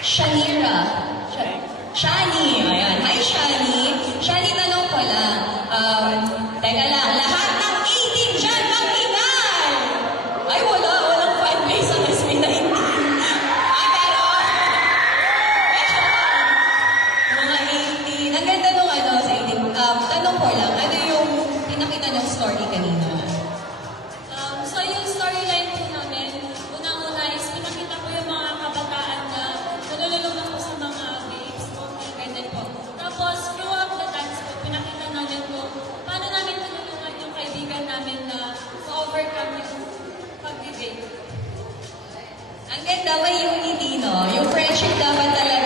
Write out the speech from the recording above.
Shanira. Shani. Ayan. Hi, Shani. Shani, tanong ko lang. Teka lang. Lahat ng 18 dyan, mag-ingay! Ay, walang fanbase ang SB19. Pero, mga 18. Ang ganda nung sa 18. Tanong ko lang, ano yung pinakita ng story kanina? So yung storyline po namin, unang-una is pinakita ko yung mga kabataan na nalululungan po sa mga games po, ganyan po. Tapos throughout the dance po, pinakita namin po paano namin tulungan yung kaibigan namin na ma-overcome yung pag-debate. Ang ganda, may unity, no? Yung friendship dapat talaga